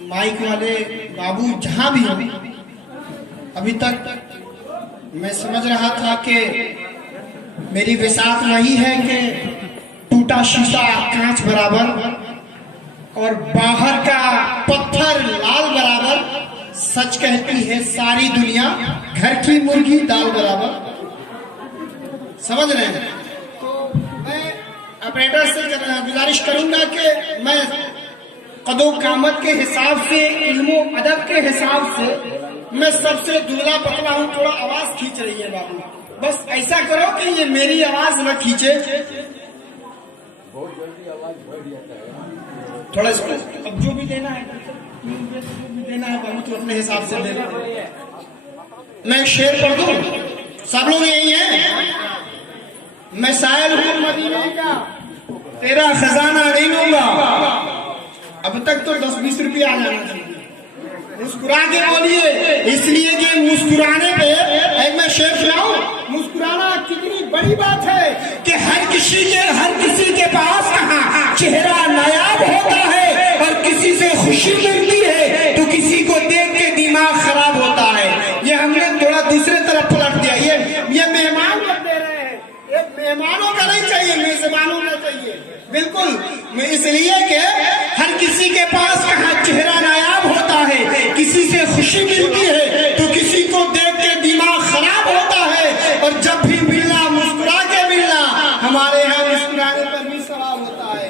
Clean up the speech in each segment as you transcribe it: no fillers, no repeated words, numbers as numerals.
Mic वाले बाबू जहां भी हो, अभी तक मैं समझ रहा था कि मेरी विसात वही है कि टूटा शीशा कांच बराबर और बाहर का पत्थर लाल बराबर। सच कहती है सारी दुनिया, घर की मुर्गी दाल बराबर। समझ रहे हैं? तो मैं ऑपरेटर से गुजारिश करूंगा कि मैं कदो कामत के हिसाब से, इल्मो अदब के हिसाब से मैं सबसे दुबला पतला हूँ। थोड़ा आवाज खींच रही है बाबू, बस ऐसा करो कि ये मेरी आवाज न खींचे। थोड़ा अब जो भी देना है, बाबू तो अपने हिसाब से दे। मैं शेर पढ़ दूं, सब लोग यही हैं। मैं साहिल हूँ मदीने का, तेरा खजाना नहीं लूंगा। अब तक तो 10-20 रुपये आ जाना चाहिए। मुस्कुरा के बोलिए, इसलिए कि मुस्कुराने पे एक मैं शेर सुनाऊं। मुस्कुराना कितनी बड़ी बात है कि हर किसी के पास कहाँ चेहरा नायाब होता है और किसी से खुशी मिलती है तो किसी को देख के दिमाग खराब होता है। ये हमने थोड़ा दूसरे तरफ पलट दिया। ये मेहमान कर दे रहे हैं। ये मेहमानों का नहीं चाहिए, मेजबानों का चाहिए। बिल्कुल, इसलिए कि हर किसी के पास कहाँ चेहरा नायाब होता है, किसी से खुशी मिलती है तो किसी को देख के दिमाग खराब होता है। और जब भी मिलना मुस्कुरा के मिलना, हमारे यहाँ मुस्कुराने पर भी सवाब होता है।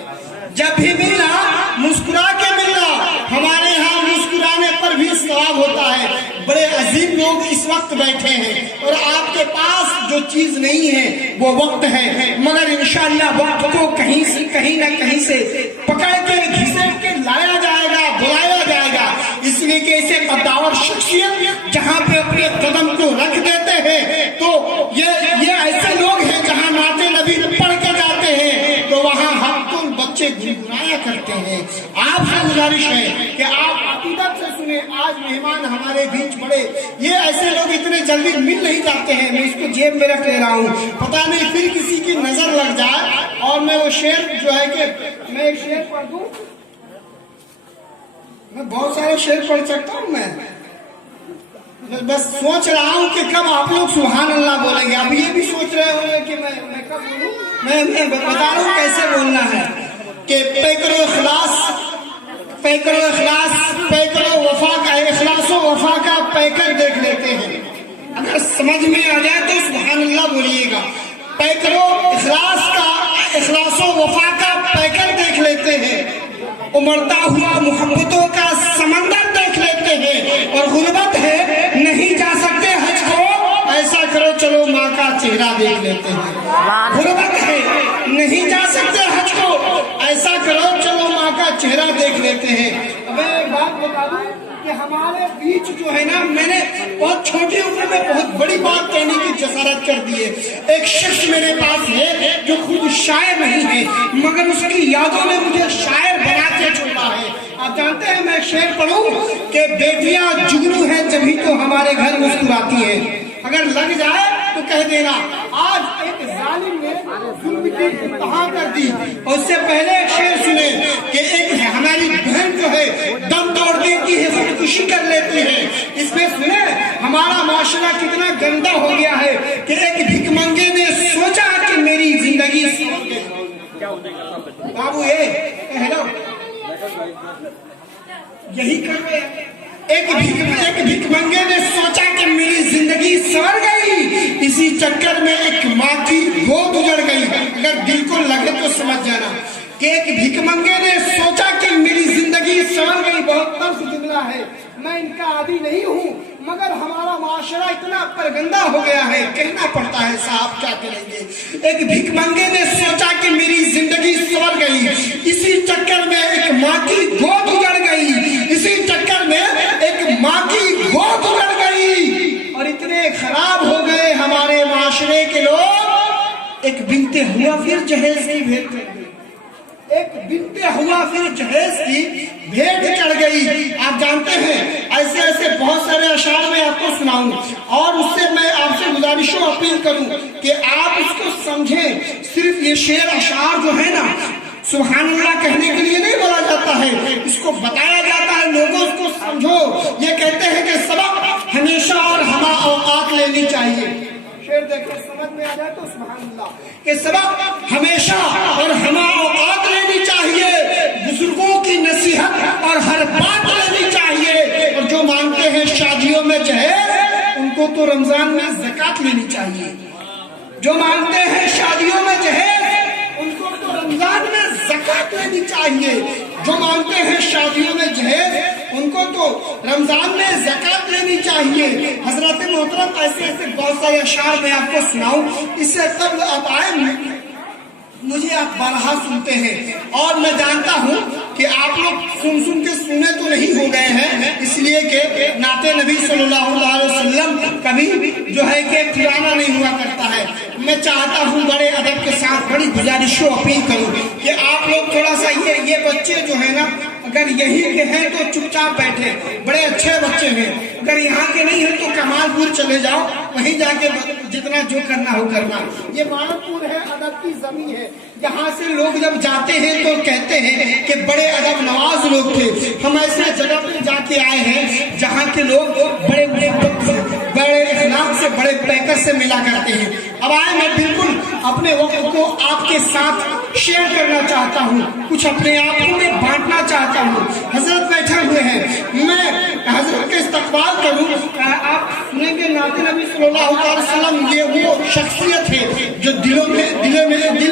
जब भी मिलना मुस्कुरा के मिलना, हमारे यहाँ मुस्कुराने पर भी सवाब होता है। बड़े अजीम लोग इस वक्त बैठे हैं और आपके पास जो चीज नहीं है वो वक्त है, मगर इंशाअल्लाह वक्त को कहीं ना कहीं से पकड़ के घिसेट के लाया जाएगा, बुलाया जाएगा। इसलिए कि ऐसे कद्दावर शख्सियत जहाँ पे अपने कदम को रख देते हैं तो ये ऐसे लोग हैं जहाँ नाते नबी पढ़ के जाते हैं तो वहाँ हक़ुल बच्चे गुनगुनाया करते हैं। आपसे गुजारिश है कि आप अकीदत से सुने। आज मेहमान हमारे बीच बड़े, ये ऐसे लोग इतने जल्दी मिल नहीं जाते हैं। मैं इसको जेब में रख ले रहा हूँ, पता नहीं फिर किसी की नजर लग जाए। और मैं वो शेर जो है कि मैं एक शेर पढ़ दूं, मैं बहुत सारे शेर पढ़ सकता हूँ। मैं बस सोच रहा हूँ कि कब आप लोग सुभान अल्लाह बोलेंगे। अब ये भी सोच रहे होंगे कि मैं कब बोलूँ। मैं बता रहा हूँ कैसे बोलना है कि पे करो इखलास, पे करो इखलास, पे करो वफा का, इखलासो वफा का पैकर देख लेते हैं। अगर समझ में आ जाए तो सुभान अल्लाह बोलिएगा। पे करो इखलास का, इखलासो वफा का पैकर देख लेते हैं। उमड़ता हुआ मोहब्बतों का समंदर देख लेते हैं। और गुर्बत है नहीं जा सकते हज को, ऐसा करो चलो माँ का चेहरा देख लेते हैं। गुर्बत है नहीं जा सकते हज को, ऐसा करो चलो माँ का चेहरा देख लेते हैं। मैं एक बात बता दूं कि हमारे बीच जो है ना, मैंने बहुत छोटी उम्र में बहुत बड़ी बात कहने की जसारत कर दी है। एक शख्स मेरे पास है जो खुद शायर नहीं है मगर उसकी यादों ने मुझे शायर बना के छोड़ा है। आप जानते हैं मैं शेर पढ़ूं कि बेटियां जुगनू हैं जभी तो हमारे घर मुस्कुराती है। अगर लग जाए तो कह देना। आज एक जालिम ने जुल्म की इंतहा कर दी। और उससे पहले एक शेर सुने कि एक हमारी बहन जो है दम तोड़ देती है, खुदकुशी कर लेती है। इसमें सुने हमारा माशरा कितना गंदा हो गया है कि एक भिखमंगे ने सोचा कि मेरी जिंदगी बाबू हेलो यही कर रहे हैं। एक भिखमंगे ने सोचा कि मेरी जिंदगी संवर गई, इसी चक्कर में एक माँ की गोद उजड़ गई। अगर दिल को लगे तो समझ जाना कि एक भिखमंगे ने सोचा कि मेरी जिंदगी संवर गई। बहुत तर्स जुमला है, मैं इनका आदी नहीं हूँ मगर हमारा माशरा इतना परगंदा हो गया है, कहना पड़ता है साहब क्या करेंगे। एक भिखमंगे ने सोचा कि मेरी जिंदगी संवर गई, इसी चक्कर में एक माँ की गोद उजड़ गई, इसी चक्कर में एक माँ की गोद उजड़ गई। और इतने खराब हो गए हमारे माशरे के लोग, एक बिनते हुआ फिर जहेज की भेंट कर गई। एक बिनते हुआ फिर जहेज की भेंट चढ़ गई। आप जानते हैं ऐसे ऐसे बहुत सारे अशार में आपको सुनाऊं और उससे मैं आपसे गुजारिशों अपील करूं कि आप इसको समझें। सिर्फ ये शेर अशार जो है ना, सुभान अल्लाह कहने के लिए नहीं बोला जाता है, इसको बताया जाता है लोगों سمجھو یہ کہتے ہیں کہ سبق ہمیشہ اور ہمہ اوقات لینی چاہیے. شعر دیکھیں سمجھ میں آ جائے تو سبحان اللہ کہ سبق ہمیشہ اور ہمہ اوقات لینی چاہیے, بزرگوں کی نصیحت اور ہر بات لینی چاہیے. اور جو مانتے ہیں شادیوں میں جہیز ان کو تو رمضان میں زکوٰۃ لینی چاہیے. جو مانتے ہیں شادیوں میں جہیز ان کو تو رمضان میں زکوٰۃ لینی چاہیے. جو مانتے ہیں شادیوں میں جہیز ان کو تو رمضان میں زکوٰۃ لینی چاہیے. حضرت محترم ایسے ایسے بہت سارے اشعار میں آپ کو سناؤں. اس سے قبل آپ آئے مجھے آپ بارہا سنتے ہیں اور میں جانتا ہوں کہ آپ لوگ سن کے سنے تو نہیں ہو گئے ہیں, اس لیے کہ نعت نبی صلی اللہ علیہ وسلم کبھی جو ہے کہ پرانا نہیں ہوا کرتا ہے. میں چاہتا ہوں بڑے ادب کے ساتھ بڑی گزارش و اپیل کروں کہ آپ لوگ تھوڑا سا یہ بچے جو ہے نا اگر یہی کے ہیں تو چپ چاپ بیٹھے, بڑے اچھے بچے ہیں. اگر یہاں کے نہیں ہیں تو کمال پور چلے جاؤ, وہیں جا کے جتنا جو کرنا ہو کرنا. یہ مانو پور ہے, ادب کی زمین ہے. یہاں سے لوگ جب جاتے ہیں تو کہتے ہیں کہ بڑے ادب نواز لوگ تھے. ہم ایسے جگہ پہ جا کے آئے ہیں جہاں کے لوگ بڑے محبت سے, بڑے اخلاق سے, بڑے پیکر سے ملا کرتے ہیں. اب آئے میں بالکل اپنے وقت کو آپ کے ساتھ شیئر کرنا چاہتا ہوں, کچھ اپنے آپ کو میں بانٹنا چاہتا ہوں. حضرت بیٹھے ہوئے ہیں, میں حضرت کے استقبال کروں. آپ سنیں گے نعت نبی صلی اللہ علیہ وسلم یہ وہ شخصیت ہے جو دل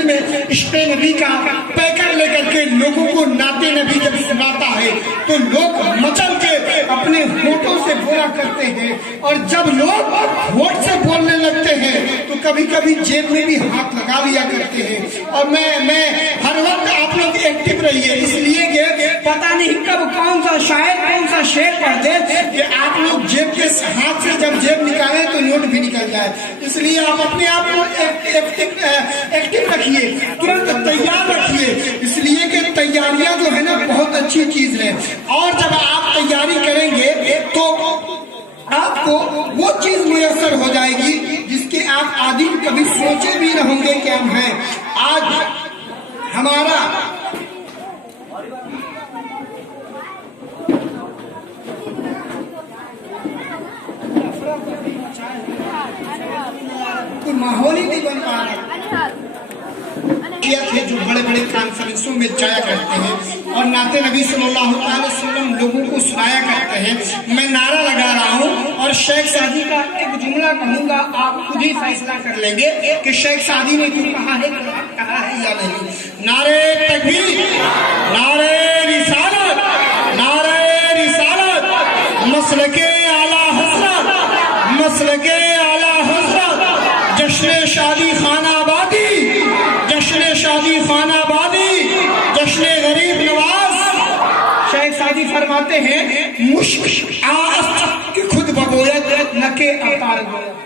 میں عشق نبی کا پیکر لے کر کے لوگوں کو نعت نبی جب سناتا ہے تو لوگ مچل کے اپنے ہونٹوں سے بولا کرتے ہیں. اور جب لوگ ہونٹ سے بولنے لگتے ہیں تو کبھی کبھی جیب میں بھی ہاتھ لگا لیا کرتے ہیں. اور میں ہر وقت آپ لوگ ایکٹیو رہیے, اس لیے کہ پتہ نہیں کب کون سا شاعر کون سا شعر پڑھ دے کہ آپ لوگ جیب کے ہاتھ سے جب جیب نکالیں تو نوٹ بھی نکل جائے. اس لیے آپ اپنے آپ کو ایکٹیو رکھیے, ترنت تیار رکھیے, اس لیے کہ تیاریاں جو ہے نا بہت اچھی چیز ہے. اور جب آپ تیاری کریں گے تو آپ کو وہ چیز میسر ہو جائے گی جس کے آپ عادی کبھی سوچے بھی نہ ہوں گے کہ ہم ہیں. آج ہمارا کوئی ماحول ہی نہیں بن پا رہا. جو بڑے بڑے کانفرنسوں میں جایا کرتے ہیں اور نعت نبی صلی اللہ علیہ وسلم لوگوں کو سنایا کرتے ہیں. میں نعرہ لگا رہا ہوں اور شیخ سعدی کا ایک جملہ کہوں گا, آپ خود ہی فیصلہ کر لیں گے کہ شیخ سعدی نے کیوں کہا ہے یا نہیں. نعرہ تکبیر, نعرہ رسالت, نعرہ رسالت, مسلک اعلیٰ حضرت, مسلک اعلیٰ حضرت, جشن شادی خانہ آبادی, جشن شادی خانہ آبادی, جشن غریب نواز. شیخ سعدی فرماتے ہیں مشک آست کہ خود بگوید نہ کہ اپار گوید.